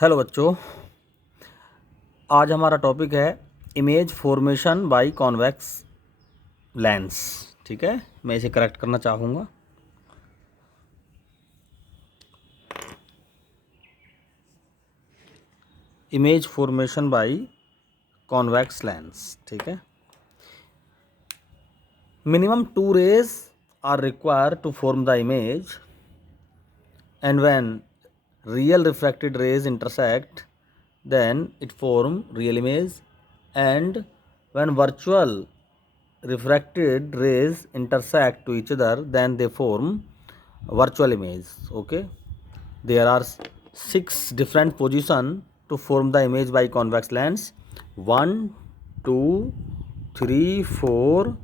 Hello बच्चों, आज हमारा टॉपिक है image formation by convex lens. ठीक है, मैं इसे करेक्ट करना चाहूँगा। Image formation by convex lens. ठीक है, minimum 2 rays are required to form the image, and when real refracted rays intersect, then it form real image, and when virtual refracted rays intersect to each other, then they form virtual image. Okay, there are 6 different position to form the image by convex lens. 1 2 3 4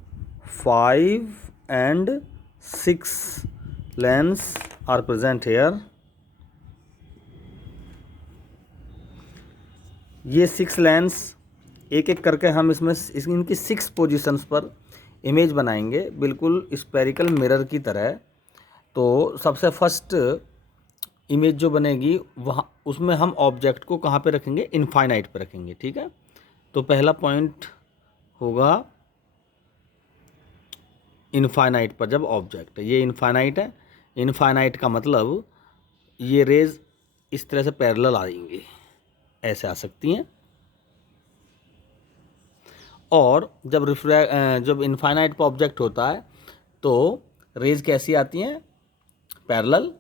5 and 6 lens are present here. ये 6 lens एक एक करके हम इसमें इनकी 6 positions पर image बनाएंगे, बिल्कुल स्पेरिकल मिरर की तरह। तो सबसे फर्स्ट इमेज जो बनेगी वहाँ उसमें हम ऑब्जेक्ट को कहाँ पे रखेंगे? इनफाइनाइट पे रखेंगे। ठीक है, तो पहला पॉइंट होगा इनफाइनाइट पर। जब ऑब्जेक्ट ये इनफाइनाइट है, इनफाइनाइट का मतलब ये रेज इस तरह से पैरेलल आएंगी, ऐसे आ सकती हैं। और जब इनफाइनाइट पर ऑब्जेक्ट होता है तो रेज कैसी आती हैं? पैरेलल।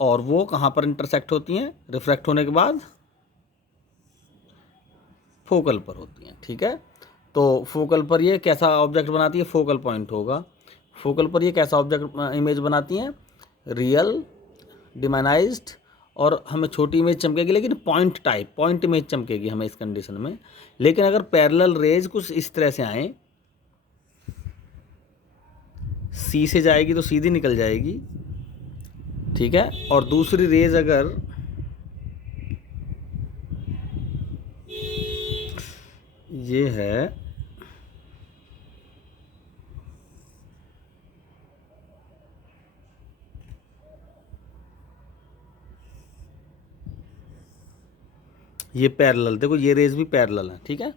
और वो कहाँ पर इंटरसेक्ट होती हैं? रिफ्रैक्ट होने के बाद फोकल पर होती हैं। ठीक है, तो फोकल पर ये कैसा ऑब्जेक्ट बनाती है? फोकल पॉइंट होगा। फोकल पर ये कैसा ऑब्जेक्ट इमेज बनाती हैं? रियल, डिमाइनाइज्ड, और हमें छोटी इमेज चमकेगी, लेकिन पॉइंट इमेज चमकेगी हमें इस कंडीशन में। लेकिन अगर पैरेलल रेज कुछ इस तरह से आए, सी से जाएगी तो सीधी निकल जाएगी। ठीक है, और दूसरी रेज अगर ये है, ये पैरेलल, देखो ये रेज भी पैरेलल है। ठीक है,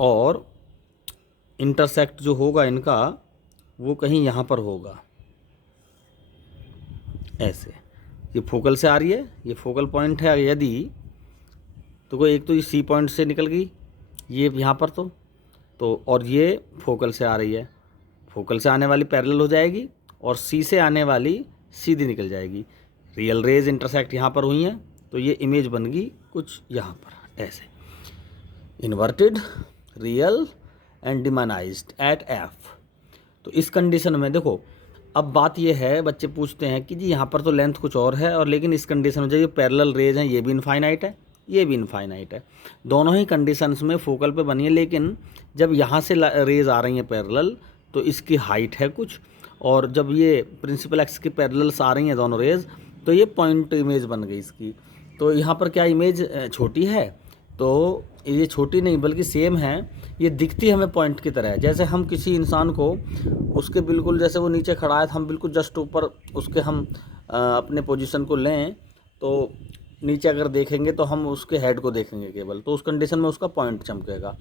और इंटरसेक्ट जो होगा इनका वो कहीं यहाँ पर होगा, ऐसे। ये फोकल से आ रही है, ये फोकल पॉइंट है। यदि तो कोई एक तो ये सी पॉइंट से निकल गई ये यहाँ पर, तो और ये फोकल से आ रही है, फोकल से आने वाली पैरेलल हो जाएगी और सी से आने वाली सीधी निकल जाएगी। रियल रेज इंटरसेक्ट यहाँ पर हुई हैं, तो ये इमेज बन गई कुछ यहाँ पर ऐसे, inverted, real and diminished at F. तो इस कंडीशन में देखो, अब बात ये है, बच्चे पूछते हैं कि जी यहाँ पर तो लेंथ कुछ और है, और लेकिन इस कंडीशन में जो ये पैरेलल रेज हैं ये भी इनफाइनाइट है, ये भी इनफाइनाइट है। दोनों ही कंडीशंस में फोकल पे बनी है, लेकिन जब यहाँ से रेज आ रही हैं पैरेलल तो इसकी हाइट है कुछ, और जब ये प्रिंसिपल एक्स की पैरेलल्स आ रही हैं दोनों रेज, तो ये पॉइंट इमेज बन गई इसकी। तो यहाँ पर क्या इमेज छोटी है? तो ये छोटी नहीं बल्कि सेम है, ये दिखती हमें पॉइंट की तरह है। जैसे हम किसी इंसान को उसके बिल्कुल, जैसे वो नीचे खड़ा है, हम बिल्कुल जस्ट ऊपर उसके हम अपने पोजीशन को लें, तो नीचे अगर देखेंगे तो हम उसके हेड को देखेंगे केवल, तो उस कंडीशन में उसका पॉइंट चमकेगा,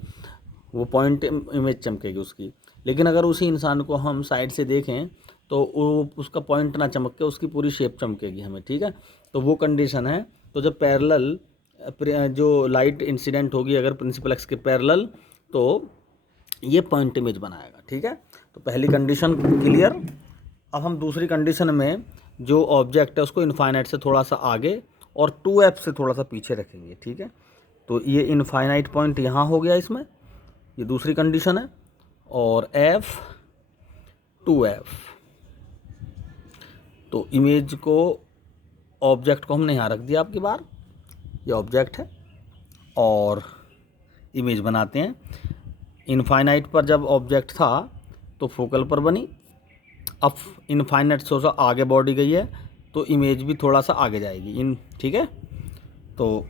वो पॉइंट इमेज चमकेगी उसकी। लेकिन अगर उसी इंसान को हम साइड से देखें तो वो उसका पॉइंट ना चमक के उसकी पूरी शेप चमकेगी हमें। ठीक है, तो वो कंडीशन है। तो जब पैरेलल जो लाइट इंसिडेंट होगी अगर प्रिंसिपल एक्स के पैरेलल, तो ये पॉइंट इमेज बनाएगा। ठीक है, तो पहली कंडीशन क्लियर। अब हम दूसरी कंडीशन में जो ऑब्जेक्ट है उसको इनफाइनाइट से थोड़ा सा आगे और 2f से थोड़ा सा पीछे रखेंगे। ठीक है, तो ये इनफाइनाइट पॉइंट यहाँ हो गया इसमें, ये दूसरी कंडीशन है, और f 2f। तो इमेज को, ऑब्जेक्ट को हमने यहाँ रख दिया आपकी बार, ये ऑब्जेक्ट है और इमेज बनाते हैं। इनफाइनाइट पर जब ऑब्जेक्ट था तो फोकल पर बनी, अब इनफाइनाइट से थोड़ा आगे बॉडी गई है तो इमेज भी थोड़ा सा आगे जाएगी ठीक है, तो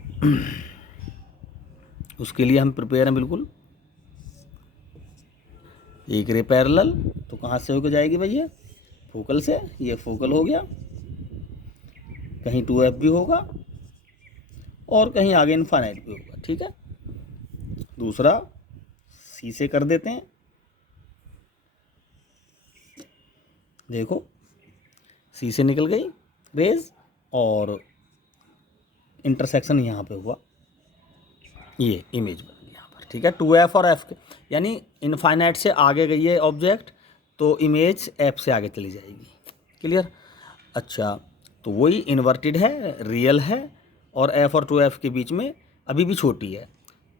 उसके लिए हम प्रिपेयर हैं बिल्कुल। एक रे पैरेलल, तो कहाँ से होकर जाएगी भैया? फोकल से। ये फोकल हो गया, कहीं 2f भी होगा, और कहीं आगे इनफाइनाइट भी होगा। ठीक है, दूसरा सी से कर देते हैं। देखो सी से निकल गई रेज और इंटरसेक्शन यहाँ पे हुआ, ये इमेज बन गई यहाँ पर। ठीक है, 2f और f के, यानी इनफाइनाइट से आगे गई है ऑब्जेक्ट तो इमेज f से आगे चली जाएगी। क्लियर? अच्छा, तो वही इन्वर्टेड है, रियल है, और f और 2f के बीच में अभी भी छोटी है।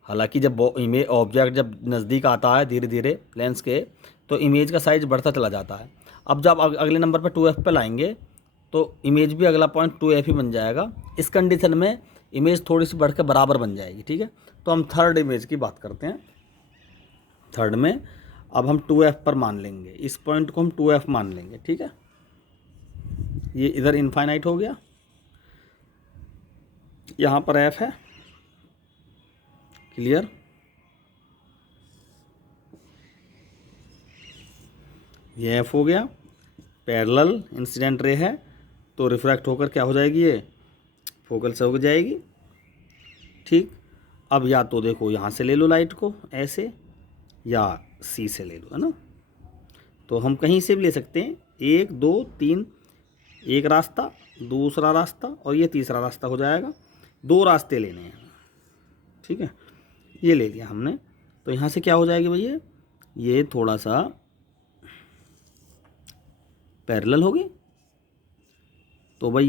हालांकि जब इमेज ऑब्जेक्ट जब नज़दीक आता है धीरे धीरे लेंस के, तो इमेज का साइज बढ़ता चला जाता है। अब जब अगले नंबर पर 2f पे लाएंगे तो इमेज भी अगला पॉइंट 2f ही बन जाएगा। इस कंडीशन में इमेज थोड़ी सी बढ़ के बराबर बन जाएगी। ठीक है, तो हम थर्ड इमेज की बात करते हैं। थर्ड में अब हम 2f पर मान लेंगे, इस पॉइंट को हम 2f मान लेंगे। ठीक है, ये इधर इनफाइनाइट हो गया, यहाँ पर f है। क्लियर? ये f हो गया, पैरेलल इंसिडेंट रे है तो रिफ्रैक्ट होकर क्या हो जाएगी, ये फोकल से हो जाएगी। ठीक, अब या तो देखो यहाँ से ले लो लाइट को ऐसे, या सी से ले लो, है ना। तो हम कहीं से भी ले सकते हैं, 1 2 3, एक रास्ता, दूसरा रास्ता और ये तीसरा रास्ता हो जाएगा। 2 रास्ते लेने हैं। ठीक है, ये ले लिया हमने, तो यहाँ से क्या हो जाएगी भैया, ये थोड़ा सा पैरेलल होगी, तो भाई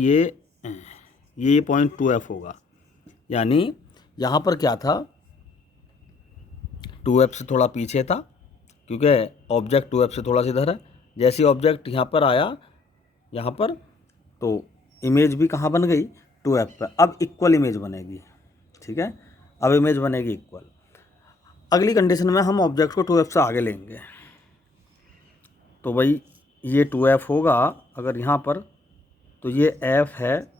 ये पॉइंट 2f होगा। यानी यहाँ पर क्या था, 2f से थोड़ा पीछे था क्योंकि ऑब्जेक्ट 2f से थोड़ा सा इधर है। जैसे ही ऑब्जेक्ट यहाँ पर आया, यहाँ पर, तो इमेज भी कहाँ बन गई, 2f पर। अब इक्वल इमेज बनेगी। ठीक है, अब इमेज बनेगी इक्वल। अगली कंडीशन में हम ऑब्जेक्ट को 2f से आगे लेंगे, तो भाई ये 2f होगा अगर यहाँ पर, तो ये f है,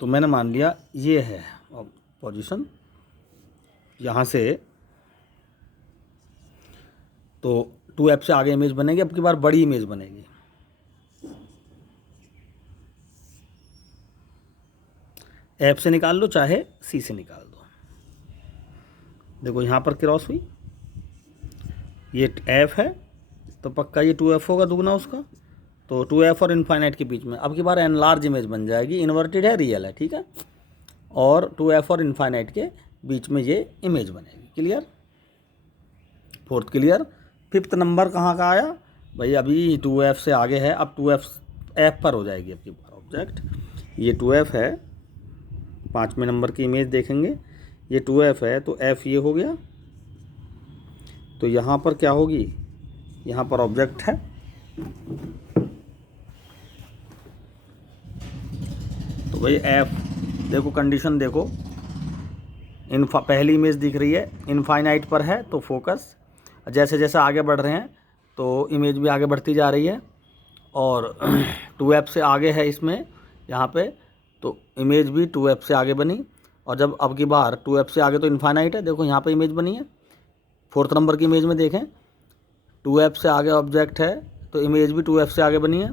तो मैंने मान लिया ये है पोजीशन यहाँ से, तो 2f से आगे इमेज बनेगी। अब की बार बड़ी इमेज बनेगी। f से निकाल लो चाहे c से निकाल दो। देखो यहाँ पर क्रॉस हुई, ये f है तो पक्का ये 2f होगा, दुगना उसका, तो 2f और इनफाइनाइट के बीच में अब की बार एनलार्ज इमेज बन जाएगी। इन्वर्टेड है, रियल है। ठीक है, और 2f और इनफाइनाइट के बीच में ये इमेज बनेगी। Clear? Fourth clear. Fifth number कहाँ का आया भाई, अभी 2f से आगे है, अब 2f f पर हो जाएगी अब की बार ऑब्जेक्ट। ये 2f है, 5वें नंबर की इमेज देखेंगे, ये 2f है तो f ये हो गया, तो यहाँ पर क्या होगी, यहाँ पर ऑब्जेक्ट है, तो भाई f, देखो कंडीशन देखो, पहली इमेज दिख रही है इनफाइनाइट पर है तो फोकस, जैसे जैसे आगे बढ़ रहे हैं तो इमेज भी आगे बढ़ती जा रही है, और 2f से आगे है इसमें यहाँ पे, तो इमेज भी 2f से आगे बनी। और जब अब की बार 2f से आगे तो इनफाइनाइट है, देखो यहाँ पे इमेज बनी है। फोर्थ नंबर की इमेज में देखें, 2f से आगे ऑब्जेक्ट है तो इमेज भी 2f से आगे बनी है।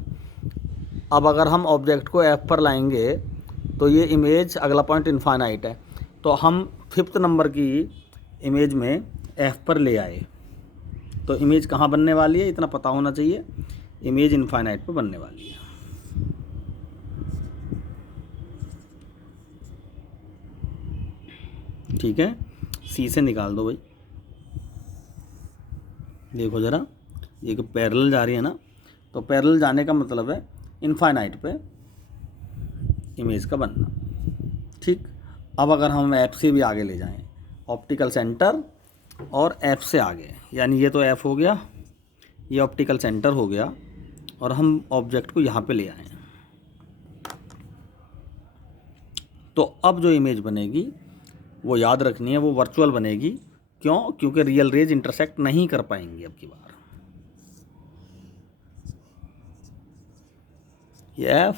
अब अगर हम ऑब्जेक्ट को f पर लाएंगे तो ये इमेज अगला पॉइंट इनफाइनाइट है, तो हम फिफ्थ नंबर की इमेज में f पर ले आए, तो इमेज कहाँ बनने वाली है इतना पता होना चाहिए, इमेज इनफाइनाइट पर बनने वाली है। ठीक है, सी से निकाल दो भाई। देखो ज़रा, ये कि पैरेलल जा रही है ना, तो पैरेलल जाने का मतलब है इनफाइनाइट पे इमेज का बनना। ठीक, अब अगर हम f से भी आगे ले जाएं, ऑप्टिकल सेंटर और f से आगे, यानी ये तो f हो गया, ये ऑप्टिकल सेंटर हो गया, और हम ऑब्जेक्ट को यहाँ पे ले आए, तो अब जो इमेज बनेगी वो याद रखनी है, वो वर्चुअल बनेगी। क्यों? क्योंकि रियल रेज इंटरसेक्ट नहीं कर पाएंगी अब की बार। ये f,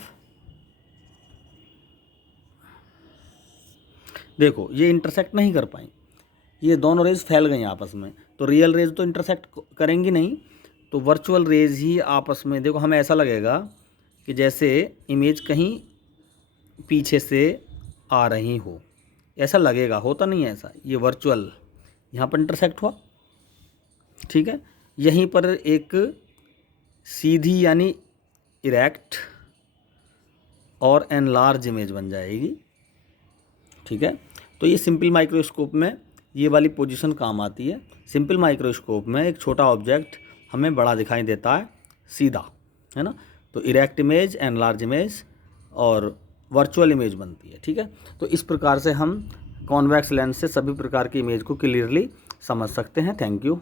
देखो ये इंटरसेक्ट नहीं कर पाई, ये दोनों रेज फैल गई आपस में, तो रियल रेज तो इंटरसेक्ट करेंगी नहीं, तो वर्चुअल रेज ही आपस में, देखो हमें ऐसा लगेगा कि जैसे इमेज कहीं पीछे से आ रही हो, ऐसा लगेगा, होता नहीं है ऐसा। ये वर्चुअल यहाँ पर इंटरसेक्ट हुआ, ठीक है। यहीं पर एक सीधी यानी इरेक्ट और एनलार्ज इमेज बन जाएगी, ठीक है। तो ये सिंपल माइक्रोस्कोप में ये वाली पोजीशन काम आती है। सिंपल माइक्रोस्कोप में एक छोटा ऑब्जेक्ट हमें बड़ा दिखाई देता है सीधा, है ना। तो इरेक्ट इमेज, एनलार्ज इमेज और वर्चुअल इमेज बनती है, ठीक है। तो इस प्रकार से हम कॉन्वेक्स लेंस से सभी प्रकार की इमेज को क्लियरली समझ सकते हैं। Thank you.